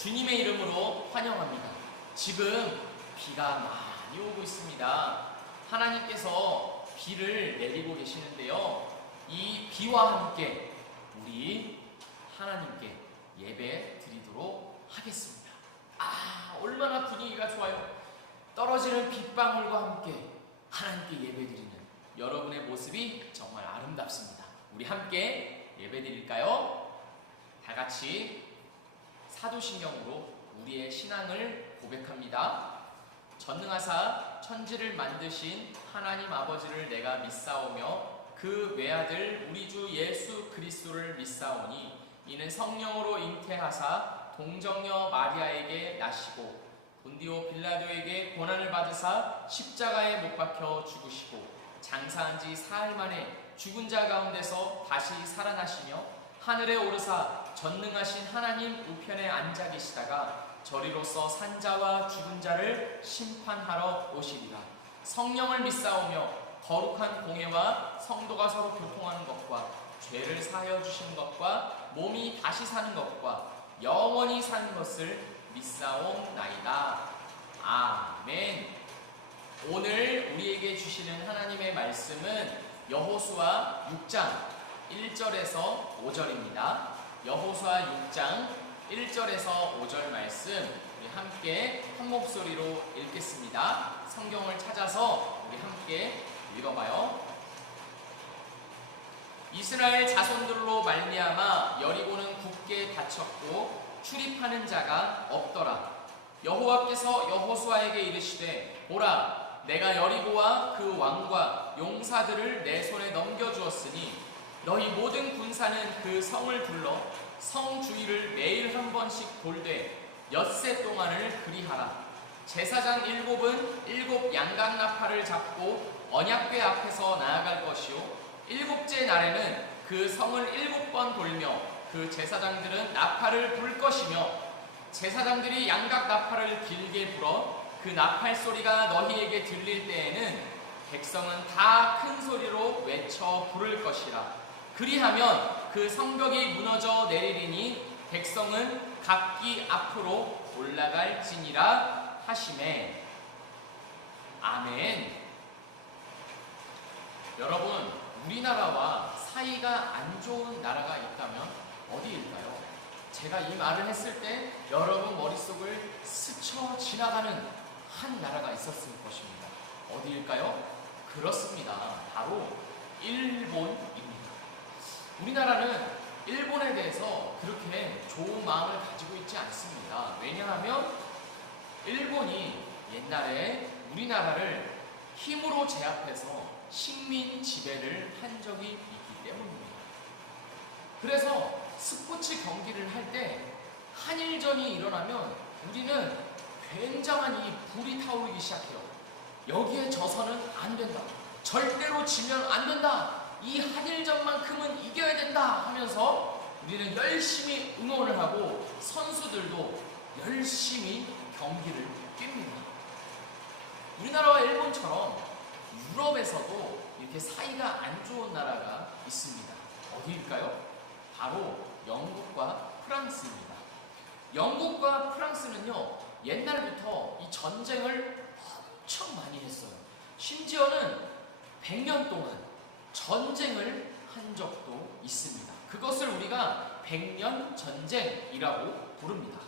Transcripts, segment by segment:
주님의 이름으로 환영합니다. 지금 비가 많이 오고 있습니다. 하나님께서 비를 내리고 계시는데요. 이 비와 함께 우리 하나님께 예배 드리도록 하겠습니다. 얼마나 분위기가 좋아요. 떨어지는 빗방울과 함께 하나님께 예배 드리는 여러분의 모습이 정말 아름답습니다. 우리 함께 예배 드릴까요? 다 같이 사도신경으로 우리의 신앙을 고백합니다. 전능하사 천지를 만드신 하나님 아버지를 내가 믿사오며 그 외아들 우리 주 예수 그리스도를 믿사오니 이는 성령으로 잉태하사 동정녀 마리아에게 나시고 본디오 빌라도에게 고난을 받으사 십자가에 못 박혀 죽으시고 장사한 지 사흘 만에 죽은 자 가운데서 다시 살아나시며 하늘에 오르사 전능하신 하나님 우편에 앉아 계시다가 저리로서 산자와 죽은 자를 심판하러 오시리라. 성령을 믿사오며 거룩한 공예와 성도가 서로 교통하는 것과 죄를 사하여 주시는 것과 몸이 다시 사는 것과 영원히 사는 것을 믿사옵나이다. 아멘. 오늘 우리에게 주시는 하나님의 말씀은 여호수아 6장 1절에서 5절입니다. 여호수아 6장 1절에서 5절 말씀 우리 함께 한 목소리로 읽겠습니다. 성경을 찾아서 우리 함께 읽어봐요. 이스라엘 자손들로 말미암아 여리고는 굳게 닫혔고 출입하는 자가 없더라. 여호와께서 여호수아에게 이르시되 보라, 내가 여리고와 그 왕과 용사들을 내 손에 넘겨주었으니 너희 모든 군사는 그 성을 둘러 성 주위를 매일 한 번씩 돌되 엿새 동안을 그리하라. 제사장 7은 7 양각 나팔을 잡고 언약궤 앞에서 나아갈 것이요 7째 날에는 그 성을 7번 돌며 그 제사장들은 나팔을 불 것이며 제사장들이 양각 나팔을 길게 불어 그 나팔 소리가 너희에게 들릴 때에는 백성은 다 큰 소리로 외쳐 부를 것이라. 그리하면 그 성벽이 무너져 내리리니 백성은 각기 앞으로 올라갈지니라 하시매. 아멘. 여러분, 우리나라와 사이가 안 좋은 나라가 있다면 어디일까요? 제가 이 말을 했을 때 여러분 머릿속을 스쳐 지나가는 한 나라가 있었을 것입니다. 어디일까요? 그렇습니다. 바로 일본입니다. 우리나라는 일본에 대해서 그렇게 좋은 마음을 가지고 있지 않습니다. 왜냐하면 일본이 옛날에 우리나라를 힘으로 제압해서 식민 지배를 한 적이 있기 때문입니다. 그래서 스포츠 경기를 할 때 한일전이 일어나면 우리는 굉장한 이 불이 타오르기 시작해요. 여기에 져서는 안 된다. 절대로 지면 안 된다. 이 한일전만큼은 이겨야 된다 하면서 우리는 열심히 응원을 하고 선수들도 열심히 경기를 뜁니다. 우리나라와 일본처럼 유럽에서도 이렇게 사이가 안 좋은 나라가 있습니다. 어디일까요? 바로 영국과 프랑스입니다. 영국과 프랑스는요, 옛날부터 이 전쟁을 엄청 많이 했어요. 심지어는 100년 동안 전쟁을 한 적도 있습니다. 그것을 우리가 100년 전쟁이라고 부릅니다.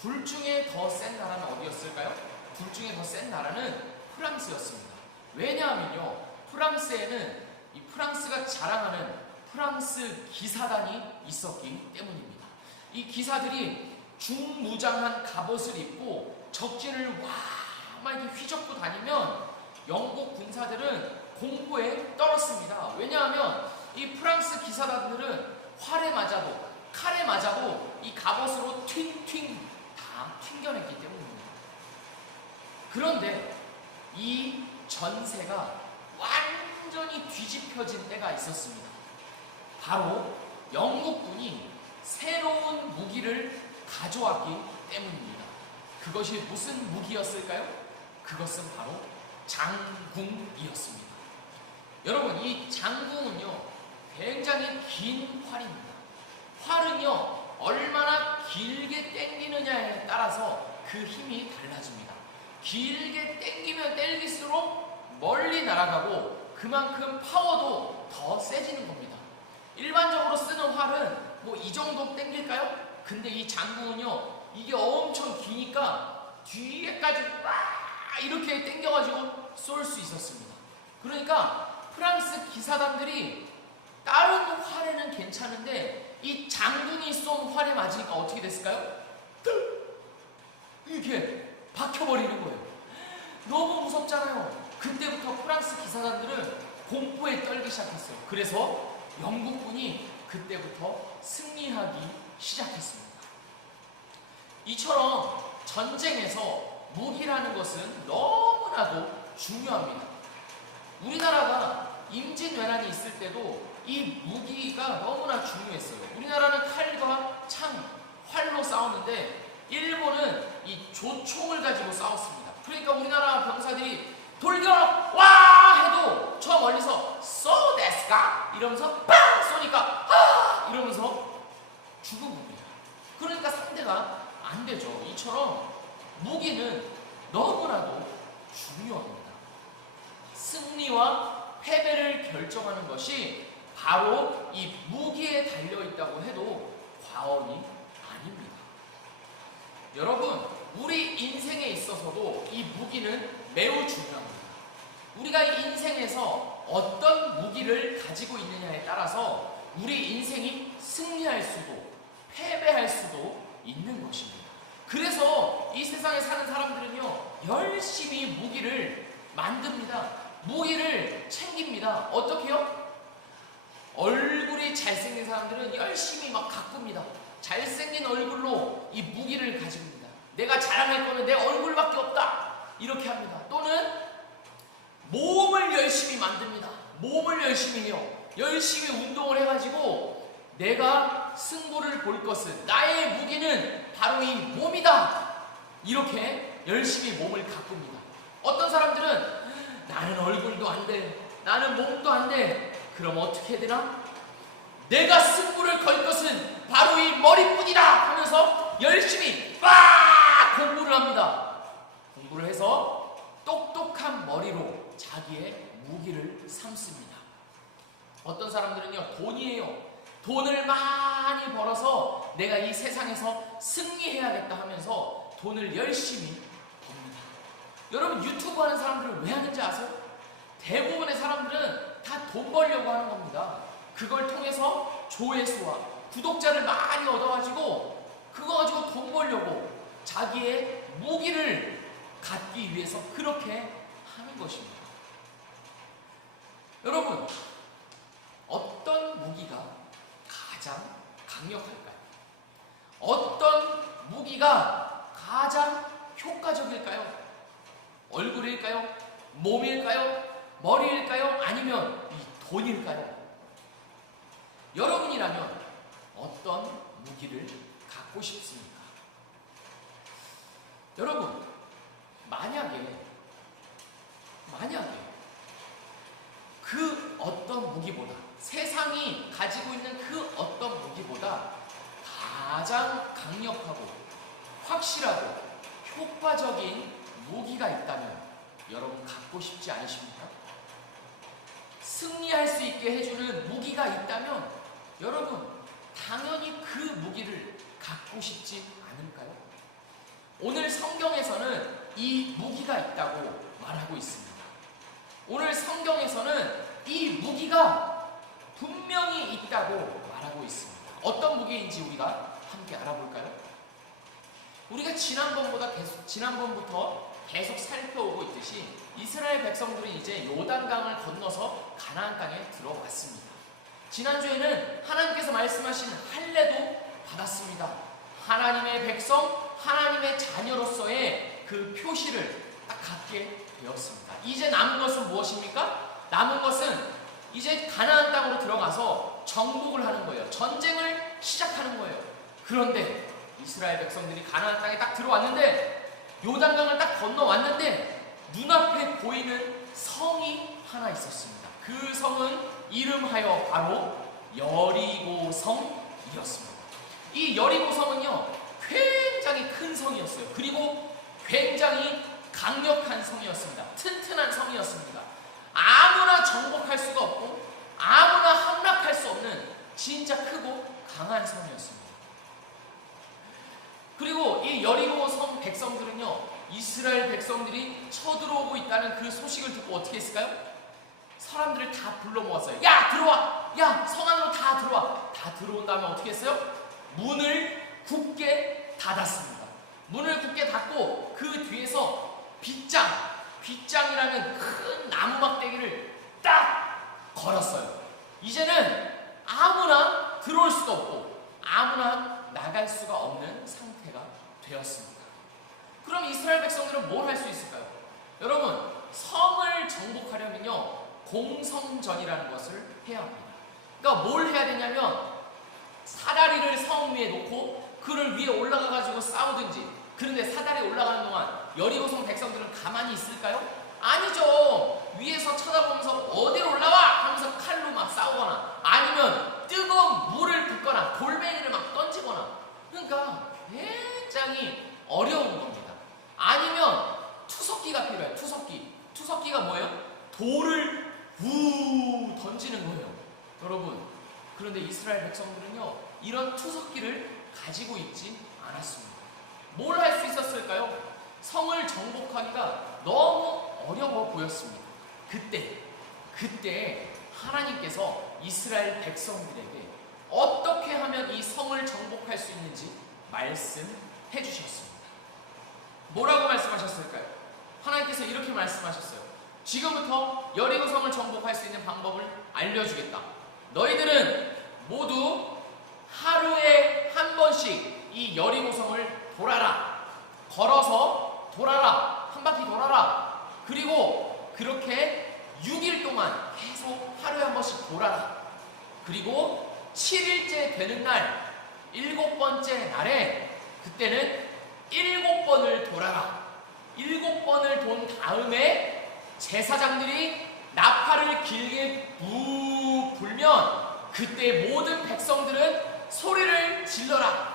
둘 중에 더 센 나라는 어디였을까요? 둘 중에 더 센 나라는 프랑스였습니다. 왜냐하면요, 프랑스에는 이 프랑스가 자랑하는 프랑스 기사단이 있었기 때문입니다. 이 기사들이 중무장한 갑옷을 입고 적진을 막 이렇게 휘젓고 다니면 영국 군사들은 공포에 떨었습니다. 왜냐하면 이 프랑스 기사단들은 활에 맞아도 칼에 맞아도 이 갑옷으로 튕튕 다 튕겨냈기 때문입니다. 그런데 이 전세가 완전히 뒤집혀진 때가 있었습니다. 바로 영국군이 새로운 무기를 가져왔기 때문입니다. 그것이 무슨 무기였을까요? 그것은 바로 장궁이었습니다. 여러분, 이 장궁은요 굉장히 긴 활입니다. 활은요 얼마나 길게 당기느냐에 따라서 그 힘이 달라집니다. 길게 당기면 당길수록 멀리 날아가고 그만큼 파워도 더 세지는 겁니다. 일반적으로 쓰는 활은 뭐 이 정도 당길까요? 근데 이 장구는요, 이게 엄청 기니까 뒤에까지 이렇게 당겨가지고 쏠 수 있었습니다. 그러니까 프랑스 기사단들이 다른 활에는 괜찮은데 이 장군이 쏜 활에 맞으니까 어떻게 됐을까요? 이렇게 박혀버리는 거예요. 너무 무섭잖아요. 그때부터 프랑스 기사단들은 공포에 떨기 시작했어요. 그래서 영국군이 그때부터 승리하기 시작했습니다. 이처럼 전쟁에서 무기라는 것은 너무나도 중요합니다. 우리나라가 임진왜란이 있을 때도 이 무기가 너무나 중요했어요. 우리나라는 칼과 창, 활로 싸웠는데 일본은 이 조총을 가지고 싸웠습니다. 그러니까 우리나라 병사들이 돌격! 와! 해도 저 멀리서 so desu ka? 이러면서 빵! 쏘니까 아! 이러면서 죽은 겁니다. 그러니까 상대가 안 되죠. 이처럼 무기는 너무나도 중요합니다. 승리와 패배를 결정하는 것이 바로 이 무기에 달려있다고 해도 과언이 아닙니다. 여러분, 우리 인생에 있어서도 이 무기는 매우 중요합니다. 우리가 인생에서 어떤 무기를 가지고 있느냐에 따라서 우리 인생이 승리할 수도 패배할 수도 있는 것입니다. 그래서 이 세상에 사는 사람들은요, 열심히 무기를 만듭니다. 무기를 챙깁니다. 어떻게요? 얼굴이 잘생긴 사람들은 열심히 막 가꿉니다. 잘생긴 얼굴로 이 무기를 가집니다. 내가 자랑할 거는 내 얼굴밖에 없다, 이렇게 합니다. 또는 몸을 열심히 만듭니다. 몸을 열심히 해요. 열심히 운동을 해가지고 내가 승부를 볼 것은, 나의 무기는 바로 이 몸이다, 이렇게 열심히 몸을 가꿉니다. 어떤 사람들은 나는 얼굴도 안 돼, 나는 몸도 안 돼. 그럼 어떻게 해야 되나? 내가 승부를 걸 것은 바로 이 머리뿐이다 하면서 열심히 공부를 합니다. 공부를 해서 똑똑한 머리로 자기의 무기를 삼습니다. 어떤 사람들은요, 돈이에요. 돈을 많이 벌어서 내가 이 세상에서 승리해야겠다 하면서 돈을 열심히 법니다. 여러분, 유튜브 하는 사람들은 왜 하는지 아세요? 대부분의 사람들은 다 돈 벌려고 하는 겁니다. 그걸 통해서 조회수와 구독자를 많이 얻어가지고 그거 가지고 돈 벌려고 자기의 무기를 갖기 위해서 그렇게 하는 것입니다. 여러분, 어떤 무기가 가장 강력할까요? 어떤 무기가 가장 효과적일까요? 얼굴일까요? 몸일까요? 머리일까요? 아니면 이 돈일까요? 여러분이라면 어떤 무기를 갖고 싶습니까? 여러분, 만약에 그 어떤 무기보다, 세상이 가지고 있는 그 어떤 무기보다 가장 강력하고 확실하고 효과적인 무기가 있다면 여러분 갖고 싶지 않으십니까? 승리할 수 있게 해주는 무기가 있다면 여러분 당연히 그 무기를 갖고 싶지 않을까요? 오늘 성경에서는 이 무기가 있다고 말하고 있습니다. 오늘 성경에서는 이 무기가 분명히 있다고 말하고 있습니다. 어떤 무기인지 우리가 함께 알아볼까요? 우리가 지난번부터 계속 살펴오고 있듯이 이스라엘 백성들이 이제 요단강을 건너서 가나안 땅에 들어왔습니다. 지난주에는 하나님께서 말씀하신 할례도 받았습니다. 하나님의 백성, 하나님의 자녀로서의 그 표시를 딱 갖게 되었습니다. 이제 남은 것은 무엇입니까? 남은 것은 이제 가나안 땅으로 들어가서 정복을 하는 거예요. 전쟁을 시작하는 거예요. 그런데 이스라엘 백성들이 가나안 땅에 딱 들어왔는데, 요단강을 딱 건너왔는데 눈앞에 보이는 성이 하나 있었습니다. 그 성은 이름하여 바로 여리고성이었습니다. 이 여리고 성은요 굉장히 큰 성이었어요. 그리고 굉장히 강력한 성이었습니다. 튼튼한 성이었습니다. 아무나 정복할 수가 없고 아무나 함락할 수 없는 진짜 크고 강한 성이었습니다. 그리고 이 여리고 성 백성들은요 이스라엘 백성들이 쳐들어오고 있다는 그 소식을 듣고 어떻게 했을까요? 사람들을 다 불러 모았어요. 야 들어와! 야 성 안으로 다 들어와! 다 들어온 다음에 어떻게 했어요? 문을 굳게 닫았습니다. 문을 굳게 닫고 그 뒤에서 빗장이라는 큰 나무 막대기를 딱 걸었어요. 이제는 아무나 들어올 수도 없고 아무나 나갈 수가 없는 상태가 되었습니다. 그럼 이스라엘 백성들은 뭘 할 수 있을까요? 여러분 성을 정복하려면요 공성전이라는 것을 해야 합니다. 그러니까 뭘 해야 되냐면 사다리를 성 위에 놓고 그를 위에 올라가 가지고 싸우든지. 그런데 사다리에 올라가는 동안 여리고성 백성들은 가만히 있을까요? 아니죠. 위에서 쳐다보면서 어디로 올라와 하면서 칼로 막 싸우거나 아니면 뜨거운 물을 붓거나 돌멩이를 막 던지거나. 그러니까 굉장히 어려운 겁니다. 아니면 투석기가 필요해요. 투석기가 뭐예요? 돌을 우 던지는 거예요. 여러분 그런데 이스라엘 백성들은요 이런 투석기를 가지고 있지 않았습니다. 뭘 할 수 있었을까요? 성을 정복하기가 너무 어려워 보였습니다. 그때 하나님께서 이스라엘 백성들에게 어떻게 하면 이 성을 정복할 수 있는지 말씀해 주셨습니다. 뭐라고 말씀하셨을까요? 하나님께서 이렇게 말씀하셨어요. 지금부터 여리고성을 정복할 수 있는 방법을 알려주겠다. 너희들은 모두 하루에 한 번씩 이 여리고성을 돌아라. 걸어서 돌아라. 한 바퀴 돌아라. 그리고 그렇게 6일 동안 계속 하루에 한 번씩 돌아라. 그리고 7일째 되는 날 7번째 날에 그때는 7번을 돌아라. 7번을 돈 다음에 제사장들이 나팔을 길게 부 불면 그때 모든 백성들은 소리를 질러라.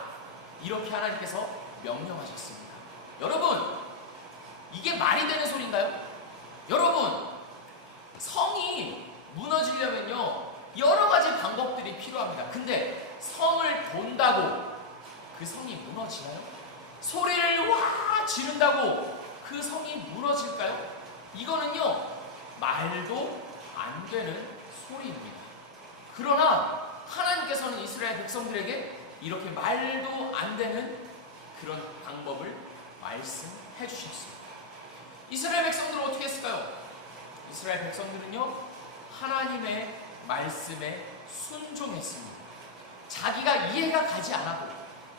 이렇게 하나님께서 명령하셨습니다. 여러분 이게 말이 되는 소리인가요? 여러분 성이 무너지려면요 여러 가지 방법들이 필요합니다. 근데 성을 돈다고 그 성이 무너지나요? 소리를 와 지른다고 그 성이 무너질까요? 이거는요 말도 안 되는 소리입니다. 그러나 하나님께서는 이스라엘 백성들에게 이렇게 말도 안 되는 그런 방법을 말씀해 주셨습니다. 이스라엘 백성들은 어떻게 했을까요? 이스라엘 백성들은요 하나님의 말씀에 순종했습니다. 자기가 이해가 가지 않아도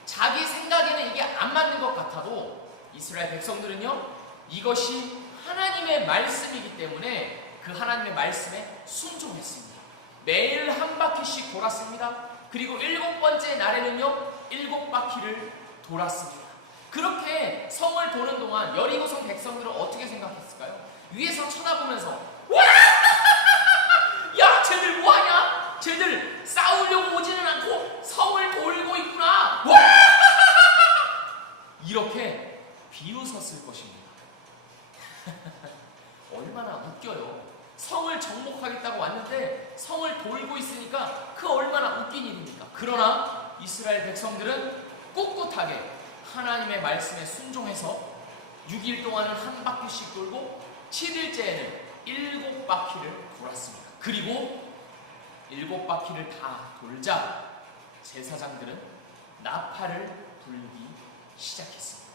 자기 생각에는 이게 안 맞는 것 같아도 이스라엘 백성들은요 이것이 하나님의 말씀이기 때문에 그 하나님의 말씀에 순종했습니다. 매일 한 바퀴씩 돌았습니다. 그리고 7번째 날에는요 7바퀴를 돌았습니다. 그렇게 성을 도는 동안 여리고성 백성들은 어떻게 생각했을까요? 위에서 쳐다보면서 와! 야 쟤들 뭐하냐? 쟤들 싸우려고 오지는 않고 성을 돌고 있구나. 와! 이렇게 비웃었을 것입니다. 얼마나 웃겨요. 성을 정복하겠다고 왔는데 성을 돌고 있으니까 그 얼마나 웃긴 일입니까? 그러나 이스라엘 백성들은 꿋꿋하게 하나님의 말씀에 순종해서 6일 동안은 한 바퀴씩 돌고 7일째에는 7바퀴를 돌았습니다. 그리고 7바퀴를 다 돌자 제사장들은 나팔을 불기 시작했습니다.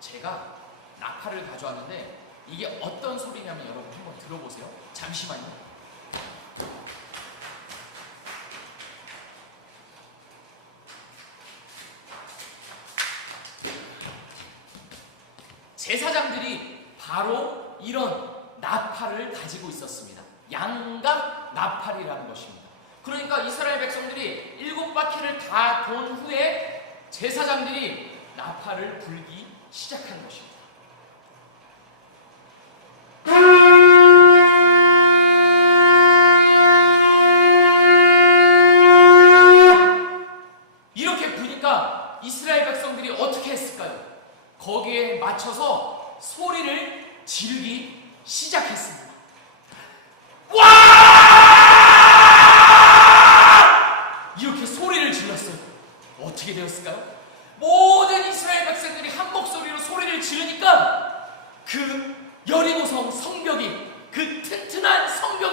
제가 나팔을 가져왔는데 이게 어떤 소리냐면 여러분 한번 들어보세요. 잠시만요. 제사장들이 바로 이런 나팔을 가지고 있었습니다. 양각 나팔이라는 것입니다. 그러니까 이스라엘 백성들이 7바퀴를 다 돈 후에 제사장들이 나팔을 불기 시작한 것입니다.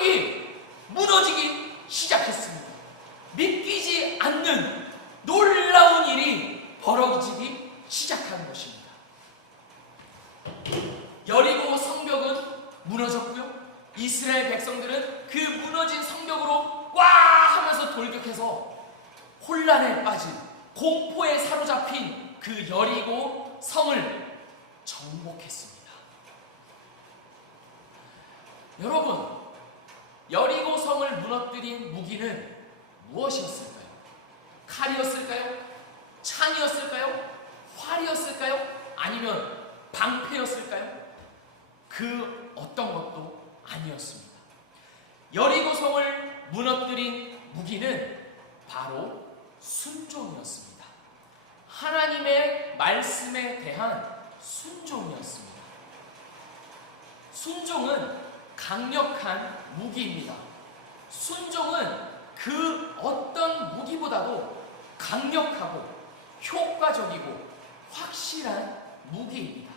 성벽이 무너지기 시작했습니다. 믿기지 않는 놀라운 일이 벌어지기 시작한 것입니다. 여리고 성벽은 무너졌고요. 이스라엘 백성들은 그 무너진 성벽으로 와 하면서 돌격해서 혼란에 빠진, 공포에 사로잡힌 그 여리고 성을 정복했습니다. 여러분, 여리고 성을 무너뜨린 무기는 무엇이었을까요? 칼이었을까요? 창이었을까요? 활이었을까요? 아니면 방패였을까요? 그 어떤 것도 아니었습니다. 여리고 성을 무너뜨린 무기는 바로 순종이었습니다. 하나님의 말씀에 대한 순종이었습니다. 순종은 강력한 무기입니다. 순종은 그 어떤 무기보다도 강력하고 효과적이고 확실한 무기입니다.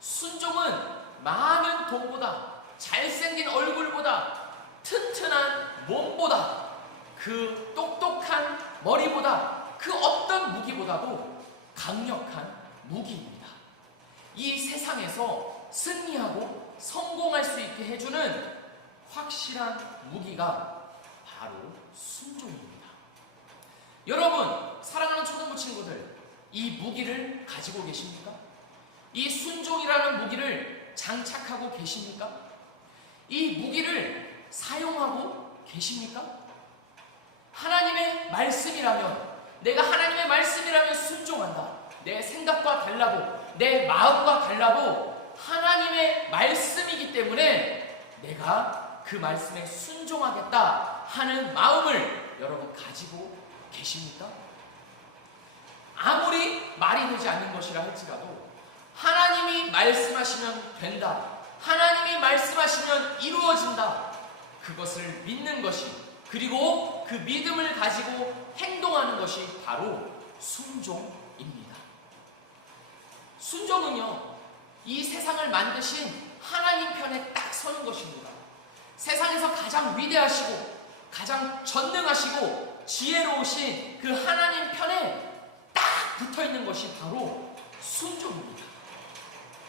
순종은 많은 돈보다, 잘생긴 얼굴보다, 튼튼한 몸보다, 그 똑똑한 머리보다, 그 어떤 무기보다도 강력한 무기입니다. 이 세상에서 승리하고 성공할 수 있게 해주는 확실한 무기가 바로 순종입니다. 여러분, 사랑하는 초등부 친구들, 이 무기를 가지고 계십니까? 이 순종이라는 무기를 장착하고 계십니까? 이 무기를 사용하고 계십니까? 하나님의 말씀이라면, 내가 하나님의 말씀이라면 순종한다. 내 생각과 달라도, 내 마음과 달라도 하나님의 말씀이기 때문에 내가 그 말씀에 순종하겠다 하는 마음을 여러분 가지고 계십니까? 아무리 말이 되지 않는 것이라 할지라도 하나님이 말씀하시면 된다, 하나님이 말씀하시면 이루어진다, 그것을 믿는 것이, 그리고 그 믿음을 가지고 행동하는 것이 바로 순종입니다. 순종은요, 이 세상을 만드신 하나님 편에 딱 서는 것입니다. 세상에서 가장 위대하시고 가장 전능하시고 지혜로우신 그 하나님 편에 딱 붙어있는 것이 바로 순종입니다.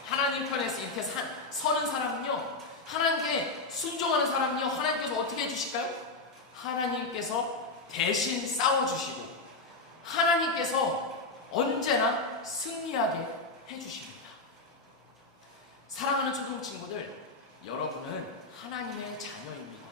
하나님 편에서 이렇게 서는 사람은요, 하나님께 순종하는 사람은요, 하나님께서 어떻게 해주실까요? 하나님께서 대신 싸워주시고 하나님께서 언제나 승리하게 해주십니다. 사랑하는 초등 친구들, 여러분은 하나님의 자녀입니다.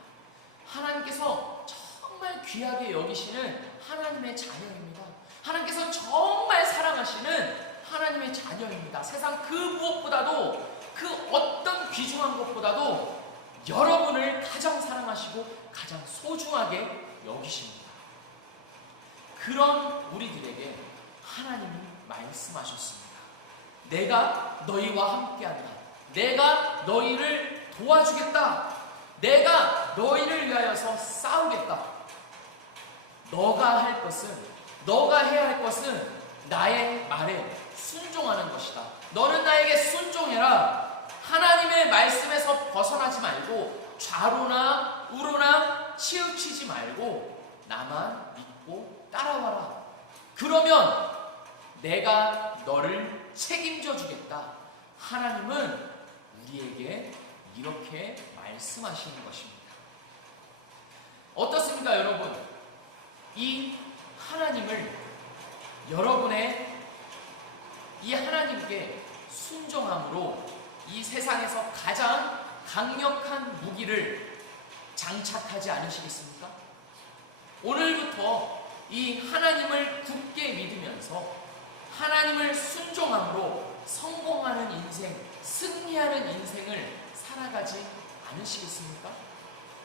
하나님께서 정말 귀하게 여기시는 하나님의 자녀입니다. 하나님께서 정말 사랑하시는 하나님의 자녀입니다. 세상 그 무엇보다도, 그 어떤 귀중한 것보다도 여러분을 가장 사랑하시고 가장 소중하게 여기십니다. 그런 우리들에게 하나님이 말씀하셨습니다. 내가 너희와 함께한다. 내가 너희를 도와주겠다. 내가 너희를 위하여서 싸우겠다. 너가 할 것은, 너가 해야 할 것은 나의 말에 순종하는 것이다. 너는 나에게 순종해라. 하나님의 말씀에서 벗어나지 말고 좌로나 우로나 치우치지 말고 나만 믿고 따라와라. 그러면 내가 너를 책임져 주겠다. 하나님은 우리에게 이렇게 말씀하시는 것입니다. 어떻습니까, 여러분? 이 하나님을, 여러분의 이 하나님께 순종함으로 이 세상에서 가장 강력한 무기를 장착하지 않으시겠습니까? 오늘부터 이 하나님을 굳게 믿으면서 하나님을 순종함으로 성공하는 인생, 승리하는 인생을 살아가지 않으시겠습니까?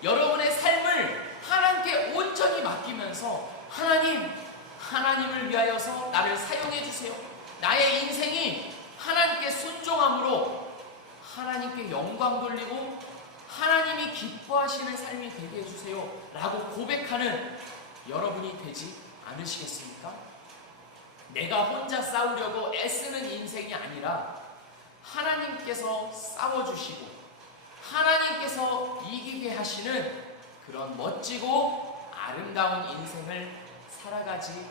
여러분의 삶을 하나님께 온전히 맡기면서 하나님을 위하여서 나를 사용해 주세요. 나의 인생이 하나님께 순종함으로 하나님께 영광 돌리고 하나님이 기뻐하시는 삶이 되게 해주세요 라고 고백하는 여러분이 되지 않으시겠습니까? 내가 혼자 싸우려고 애쓰는 인생이 아니라 하나님께서 싸워주시고 하나님께서 이기게 하시는 그런 멋지고 아름다운 인생을 살아가지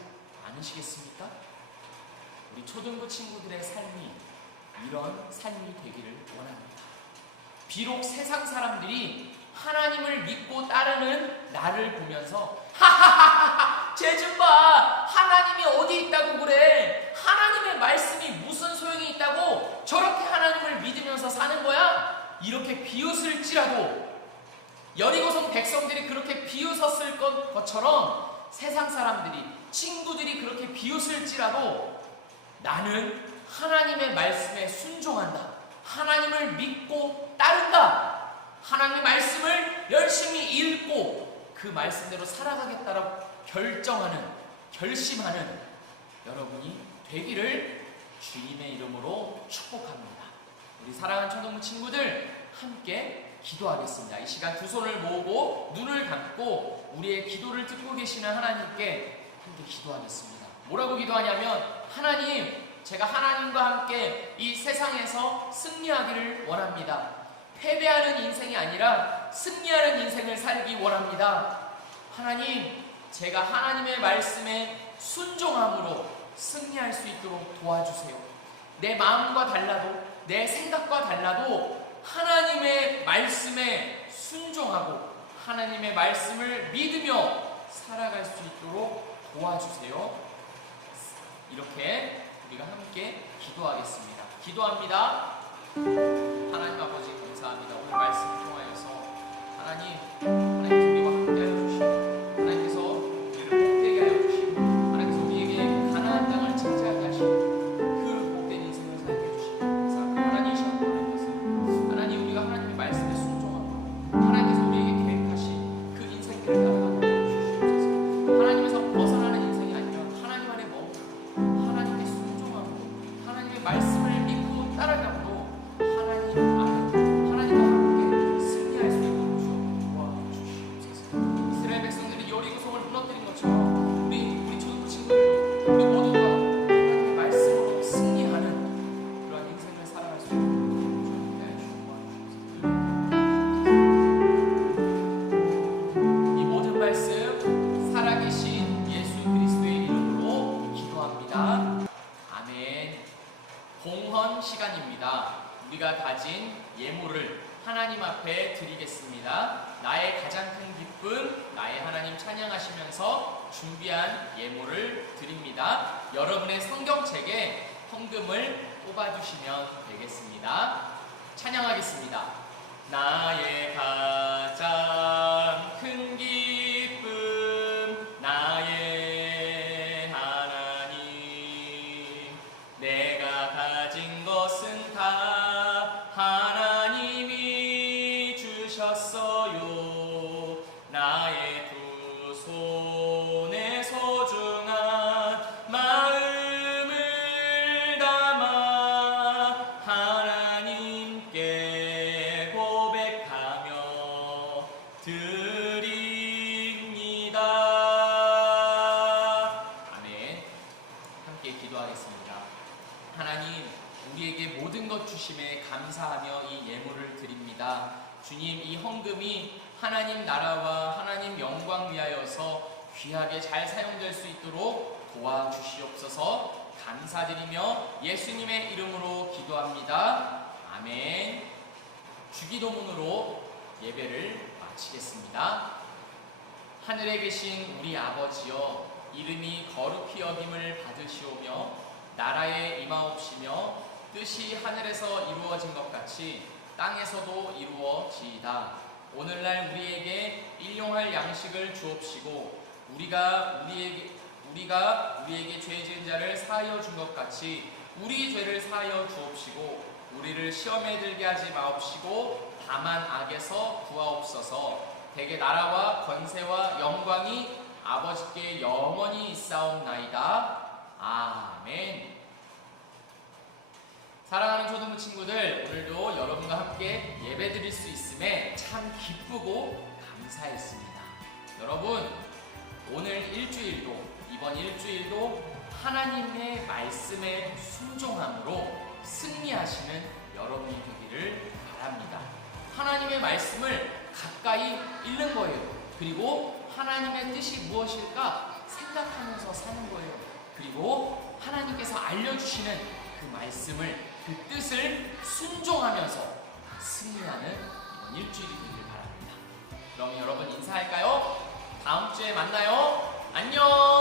않으시겠습니까? 우리 초등부 친구들의 삶이 이런 삶이 되기를 원합니다. 비록 세상 사람들이 하나님을 믿고 따르는 나를 보면서 하하하하 쟤 좀 봐, 하나님이 어디 있다고 그래, 하나님의 말씀이 무슨 소용이 있다고 저렇게 하나님을 믿으면서 사는 거야, 이렇게 비웃을지라도, 여리고성 백성들이 그렇게 비웃었을 것처럼 세상 사람들이, 친구들이 그렇게 비웃을지라도 나는 하나님의 말씀에 순종한다, 하나님을 믿고 따른다, 하나님의 말씀을 열심히 읽고 그 말씀대로 살아가겠다라고 결심하는 여러분이 되기를 주님의 이름으로 축복합니다. 우리 사랑하는 초등부 친구들 함께 기도하겠습니다. 이 시간 두 손을 모으고 눈을 감고 우리의 기도를 듣고 계시는 하나님께 함께 기도하겠습니다. 뭐라고 기도하냐면, 하나님, 제가 하나님과 함께 이 세상에서 승리하기를 원합니다. 패배하는 인생이 아니라 승리하는 인생을 살기 원합니다. 하나님, 제가 하나님의 말씀에 순종함으로 승리할 수 있도록 도와주세요. 내 마음과 달라도, 내 생각과 달라도 하나님의 말씀에 순종하고 하나님의 말씀을 믿으며 살아갈 수 있도록 도와주세요. 이렇게 우리가 함께 기도하겠습니다. 기도합니다. 하나님 아버지 감사합니다. 오늘 말씀을 통하여서 하나님께서 우리와 함께하여 주시고, 하나님께서 우리를 복되게 하여 주시고, 하나님께서 우리에게 가나안 땅을 차지하게 하시고 그 복된 인생을 살게 해주시고 감사합니다. 하나님, 이 시간 모든 것은 하나님, 우리가 하나님의 말씀에 순종하고 하나님께서 우리에게 계획하신 그 인생길을 따라가도록 주시옵소서. 하나님에서 벗어나는 인생이 아니라 하나님 안에 머물고 하나님께 순종하고 하나님의 말씀을 믿고 따라가고 하나님과 함께 승리할 수 있도록 도와주시옵소서. 이스라엘 백성들이 여리고성을 무너뜨린 것처럼 우리 초등부 친구들도 우리 모두가 하나님의 말씀으로 승리하는 그런 인생을 살아갈 수 있도록 주님께 도와주옵소서. 이 모든 말씀 살아계신 예수 그리스도의 이름으로 기도합니다. 아멘. 공헌 시간입니다. 우리가 가진 예물을 하나님 앞에 드리겠습니다. 나의 가장 큰 기쁨, 나의 하나님 찬양하시면서 준비한 예물을 드립니다. 여러분의 성경책에 헌금을 뽑아주시면 되겠습니다. 찬양하겠습니다. 나의 가장 큰 기쁨, 나의 하나님, 내가 가진 것은 다 하나님이 주셨어요. 나의 두 손에 소중한 마음을 담아 하나님께 고백하며 드립니다. 아멘. 함께 기도하겠습니다. 하나님, 우리에게 모든 것 주심에 감사하며 이 예물을 드립니다. 주님, 이 헌금이 하나님 나라와 하나님 영광 위하여서 귀하게 잘 사용될 수 있도록 도와주시옵소서. 감사드리며 예수님의 이름으로 기도합니다. 아멘. 주기도문으로 예배를 마치겠습니다. 하늘에 계신 우리 아버지여, 이름이 거룩히 여김을 받으시오며 나라에 임하옵시며 뜻이 하늘에서 이루어진 것 같이 땅에서도 이루어지이다. 오늘날 우리에게 일용할 양식을 주옵시고 우리가 우리에게 죄 지은 자를 사하여 준 것 같이 우리 죄를 사하여 주옵시고 우리를 시험에 들게 하지 마옵시고 다만 악에서 구하옵소서. 대개 나라와 권세와 영광이 아버지께 영원히 있사옵나이다. 아멘. 사랑하는 초등부 친구들, 오늘도 여러분과 함께 예배 드릴 수 있음에 참 기쁘고 감사했습니다. 여러분, 오늘 일주일도, 이번 일주일도 하나님의 말씀에 순종함으로 승리하시는 여러분이 되기를 바랍니다. 하나님의 말씀을 가까이 있는 거예요. 그리고 하나님의 뜻이 무엇일까 생각하면서 사는 거예요. 그리고 하나님께서 알려주시는 그 말씀을, 그 뜻을 순종하면서 승리하는 이번 일주일이 되길 바랍니다. 그럼 여러분 인사할까요? 다음 주에 만나요. 안녕.